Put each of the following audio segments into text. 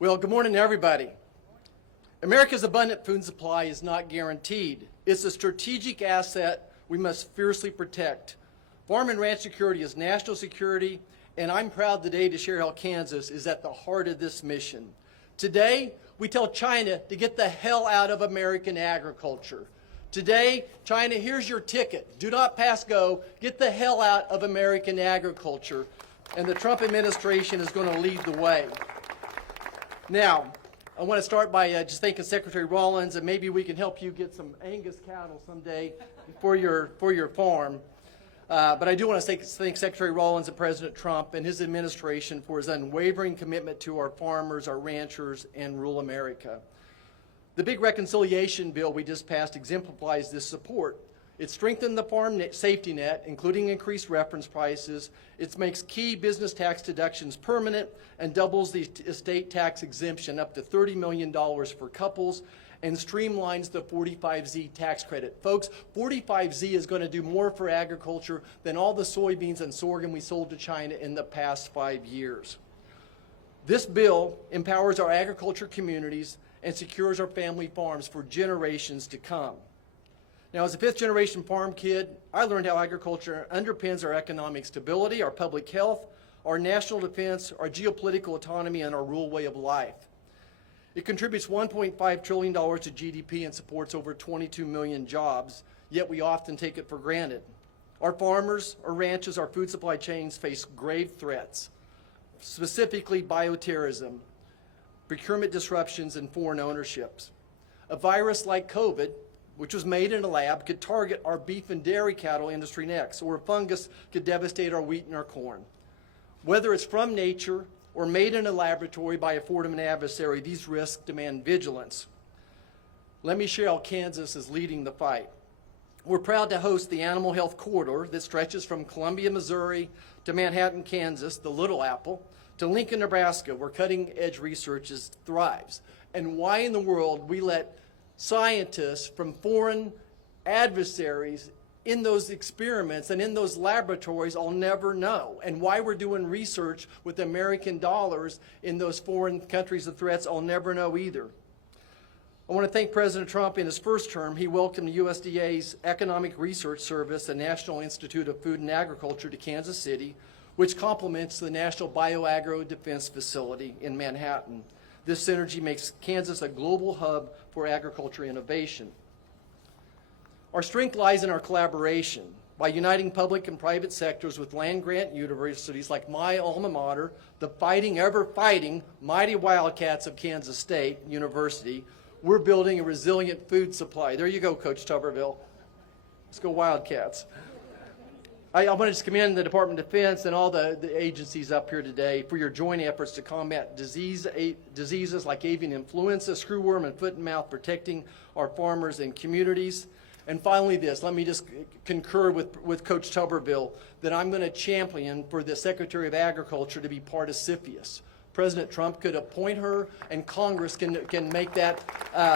Well, good morning, everybody. America's abundant food supply is not guaranteed. It's a strategic asset we must fiercely protect. Farm and ranch security is national security, and I'm proud today to share how Kansas is at the heart of this mission. Today, we tell China to get the hell out of American agriculture. Today, China, here's your ticket. Do not pass go. Get the hell out of American agriculture. And the Trump administration is going to lead the way. Now, I want to start by just thanking Secretary Rollins, and maybe we can help you get some Angus cattle someday for your farm. But I do want to thank Secretary Rollins and President Trump and his administration for his unwavering commitment to our farmers, our ranchers, and rural America. The big reconciliation bill we just passed exemplifies this support. It strengthened the farm safety net, including increased reference prices. It makes key business tax deductions permanent and doubles the estate tax exemption up to $30 million for couples and streamlines the 45Z tax credit. Folks, 45Z is going to do more for agriculture than all the soybeans and sorghum we sold to China in the past 5 years. This bill empowers our agriculture communities and secures our family farms for generations to come. Now, as a fifth-generation farm kid, I learned how agriculture underpins our economic stability, our public health, our national defense, our geopolitical autonomy, and our rural way of life. It contributes $1.5 trillion to GDP and supports over 22 million jobs, yet we often take it for granted. Our farmers, our ranches, our food supply chains face grave threats, specifically bioterrorism, procurement disruptions, and foreign ownerships. A virus like COVID, which was made in a lab, could target our beef and dairy cattle industry next, or a fungus could devastate our wheat and our corn. Whether it's from nature or made in a laboratory by a foreign adversary, these risks demand vigilance. Let me share how Kansas is leading the fight. We're proud to host the Animal Health Corridor that stretches from Columbia, Missouri to Manhattan, Kansas, the Little Apple, to Lincoln, Nebraska, where cutting-edge research thrives. And why in the world we let scientists from foreign adversaries in those experiments and in those laboratories, I'll never know. And why we're doing research with American dollars in those foreign countries of threats, I'll never know either. I want to thank President Trump. In his first term, he welcomed USDA's Economic Research Service, the National Institute of Food and Agriculture, to Kansas City, which complements the National Bioagro Defense Facility in Manhattan. This synergy makes Kansas a global hub for agriculture innovation. Our strength lies in our collaboration. By uniting public and private sectors with land-grant universities like my alma mater, the fighting, ever-fighting, mighty Wildcats of Kansas State University, we're building a resilient food supply. There you go, Coach Tuberville. Let's go Wildcats. I want to just commend the Department of Defense and all the agencies up here today for your joint efforts to combat diseases like avian influenza, screwworm, and foot and mouth, protecting our farmers and communities. And finally this, let me just concur with Coach Tuberville that I'm going to champion for the Secretary of Agriculture to be part of CFIUS. President Trump could appoint her, and Congress can make that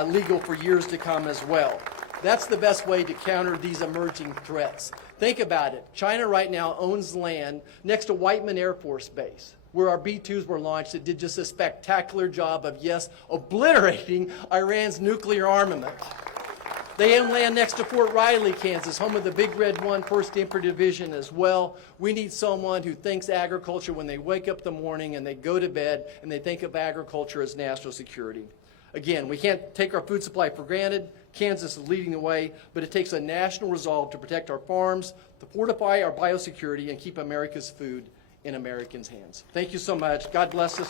legal for years to come as well. That's the best way to counter these emerging threats. Think about it. China right now owns land next to Whiteman Air Force Base, where our B-2s were launched. It did just a spectacular job of, yes, obliterating Iran's nuclear armament. They own land next to Fort Riley, Kansas, home of the Big Red 1 1st Infantry Division as well. We need someone who thinks agriculture when they wake up in the morning and they go to bed and they think of agriculture as national security. Again, we can't take our food supply for granted. Kansas is leading the way, but it takes a national resolve to protect our farms, to fortify our biosecurity, and keep America's food in Americans' hands. Thank you so much. God bless us.